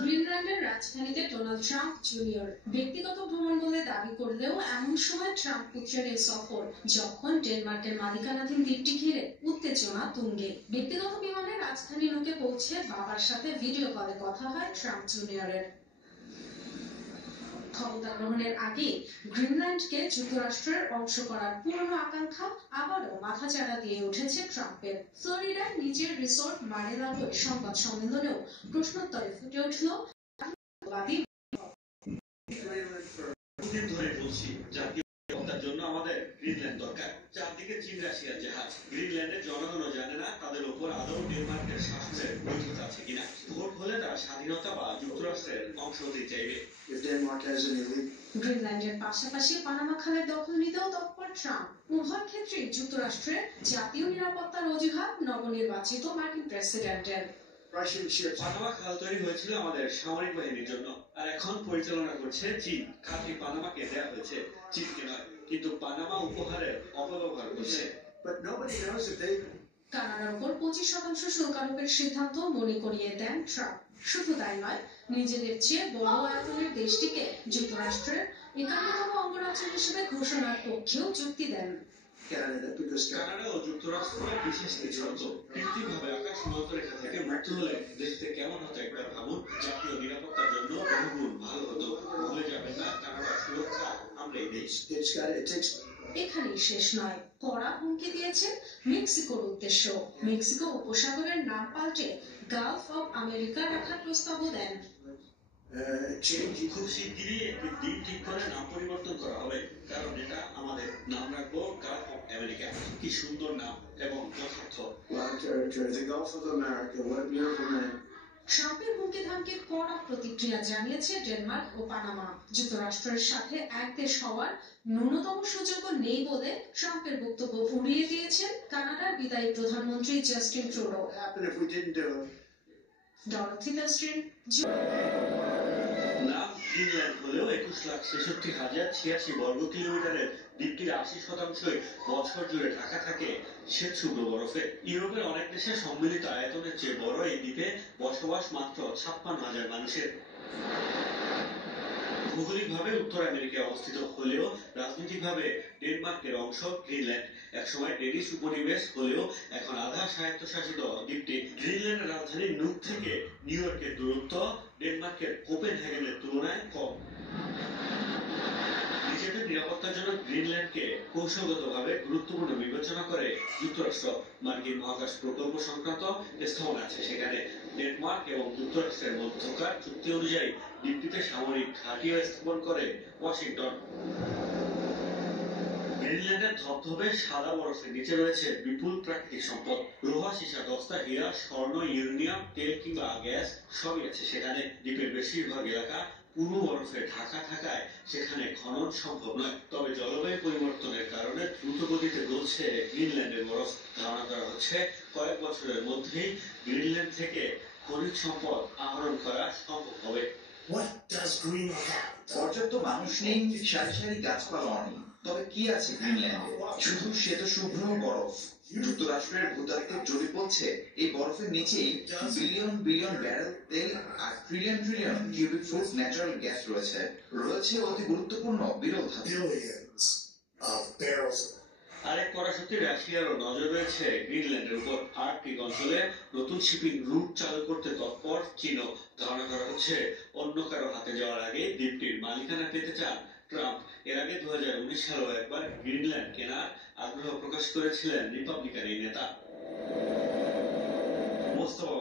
গ্রিনল্যান্ডের রাজধানীতে Donald Trump junior ব্যক্তিগত ভ্রমণ বলে দাবি করলেও এমন সময় ট্রাম্প পুত্রের এই সফর যখন ডেনমার্কের মালিকানাধীন দ্বীপটি ঘিরে উত্তেজনা তুঙ্গে। ব্যক্তিগত বিমানে রাজধানী নুকে পৌঁছে বাবার সাথে ভিডিও কলে কথা হয় ট্রাম্প জুনিয়রের। ক্ষমতা গ্রহণের আগে গ্রিনল্যান্ডকে যুক্তরাষ্ট্রের অংশ করার পুরনো আকাঙ্ক্ষা আবারও মাথাচাড়া দিয়ে উঠেছে ট্রাম্পের। ফ্লোরিডায় নিজের রিসোর্ট মার-এ-লাগোয় সংবাদ সম্মেলনেও প্রশ্নোত্তরে ফুটে উঠল আমাদের গ্রিনল্যান্ড দরকার। চারদিকে চীন রাশিয়ার জাহাজ। গ্রিনল্যান্ডের জনগণও জানে না তাদের উপর আদৌ ডেনমার্কের শাসনের বৈধতা আছে কিনা। ভোট হলে তারা স্বাধীনতা বা যুক্তরাষ্ট্রের অংশ হতে চাইবে। গ্রিনল্যান্ডের পাশাপাশি পানামা খালের দখল নিতেও তৎপর ট্রাম্প। উভয় ক্ষেত্রেই যুক্তরাষ্ট্রের জাতীয় নিরাপত্তার অজুহাত নবনির্বাচিত মার্কিন প্রেসিডেন্টের। পানামা খাল তৈরি হয়েছিল আমাদের সামরিক বাহিনীর জন্য, আর এখন পরিচালনা করছে চীন। খালটি পানামাকে দেওয়া হয়েছে, চীনকে নয়। কিন্তু পানামা উপহারের অপব্যবহার করছে। কানাডার উপর 25% শুল্ক আরোপের সিদ্ধান্ত মনে করিয়ে দেন ট্রাম্প। শুধু তাই নয়, নিজেদের চেয়ে বড় আয়তনের দেশটিকে যুক্তরাষ্ট্রের 51তম অঙ্গরাজ্য হিসেবে ঘোষণার পক্ষেও যুক্তি দেন। কানাডা ও যুক্তরাষ্ট্র বিশেষ কিছু কৃত্রিমভাবে আকাশ সীমান্তরেখা থেকে মুক্ত হলে দেশতে কেমন হতো একবার ভাবুন। জাতীয় নিরাপত্তার জন্য বহুগুণ ভালো হতো। ভুলে যাবেন না, কানাডার সুরক্ষা আমরাই দেশ। এখানেই শেষ নয়, কড়া হুমকি দিয়েছেন মেক্সিকোর উদ্দেশ্য। মেক্সিকো উপসাগরের নাম পাল্টে গালফ অব আমেরিকা রাখার প্রস্তাবও দেন। খুব শিগগিরই একটি দিন ঠিক করে নাম পরিবর্তন করা হবে, কারণ এটা আমাদের নাম রাখবো গালফ অব আমেরিকা। কি সুন্দর নাম এবং যথার্থ। ট্রাম্পের হুমকি ধামকে কড়া প্রতিক্রিয়া জানিয়েছে ডেনমার্ক ও পানামা। যুক্তরাষ্ট্রের সাথে এক দেশ হওয়ার ন্যূনতম সুযোগও নেই বলে ট্রাম্পের বক্তব্য উড়িয়ে দিয়েছেন কানাডার বিদায়ী প্রধানমন্ত্রী জাস্টিন ট্রুডো। ডরথি লাস্ট্রিন। নাম গ্রিনল্যান্ড হলেও 21,66,086 বর্গ কিলোমিটারের দ্বীপটির 80%ই বছর জুড়ে ঢাকা থাকে শ্বেতশুভ্র বরফে। ইউরোপের অনেক দেশে সম্মিলিত আয়তনের চেয়ে বড় এই দ্বীপে বসবাস মাত্র 56,000 মানুষের। ভৌগোলিকভাবে উত্তর আমেরিকায় অবস্থিত হলেও রাজনৈতিকভাবে ডেনমার্কের অংশ গ্রিনল্যান্ড। একসময় ডেনিশ উপনিবেশ হলেও এখন আধা স্বায়ত্তশাসিত দ্বীপটি। গ্রিনল্যান্ডের রাজধানী নুক থেকে নিউ ইয়র্কের দূরত্ব ডেনমার্কের কোপেনহেগেনের তুলনায় কম। নিজেদের নিরাপত্তার জন্য গ্রিনল্যান্ডকে কৌশলগতভাবে গুরুত্বপূর্ণ বিবেচনা করে যুক্তরাষ্ট্র। মার্কিন মহাকাশ প্রকল্প সংক্রান্ত স্থগন আছে সেখানে। ডেনমার্ক এবং যুক্তরাষ্ট্রের মধ্যকার চুক্তি অনুযায়ী দ্বীপটিতে সামরিক ঘাঁটিও স্থাপন করে ওয়াশিংটন। গ্রিনল্যান্ডের ধবধবে সাদা বরফের নিচে রয়েছে বিপুল প্রাকৃতিক সম্পদ। লোহা, সীসা, দস্তা, হীরা, স্বর্ণ, ইউরেনিয়াম, তেল কিংবা গ্যাস সবই আছে সেখানে। দ্বীপের বেশিরভাগ এলাকা পুরো বরফে ঢাকা থাকায় সেখানে খনন সম্ভব নয়। তবে জলবায়ু পরিবর্তনের কারণে দ্রুত গতিতে গলছে গ্রিনল্যান্ডের বরফ। ধারণা করা হচ্ছে কয়েক বছরের মধ্যেই গ্রিনল্যান্ড থেকে খনিজ সম্পদ আহরণ করা সম্ভব হবে। পর্যাপ্ত মানুষ নেই, সারি সারি গাছপালা নেই, তবে কি আছে গ্রিনল্যান্ডে? শুধু শ্বেত শুভ্র বরফ। যুক্তরাষ্ট্রের ভূতাত্ত্বিক জরিপ বলছে এই বরফের নিচেই বিলিয়ন বিলিয়ন ব্যারেল তেল আর trillion trillion cubic foot natural gas রয়েছে। রয়েছে অতি গুরুত্বপূর্ণ বিরল ধাতু। আরেক পরাশক্তি রাশিয়ারও নজর রয়েছে গ্রিনল্যান্ডের উপর। আর্কটিক অঞ্চলে নতুন শিপিং রুট চালু করতে তৎপর চীনও। ধারণা করা হচ্ছে অন্য কারো হাতে যাওয়ার আগে দ্বীপটির মালিকানা পেতে চান ট্রাম্প। এর আগে 2019 সালেও একবার গ্রিনল্যান্ড কেনার আগ্রহ প্রকাশ করেছিলেন রিপাবলিকান এই নেতা। মোস্তফা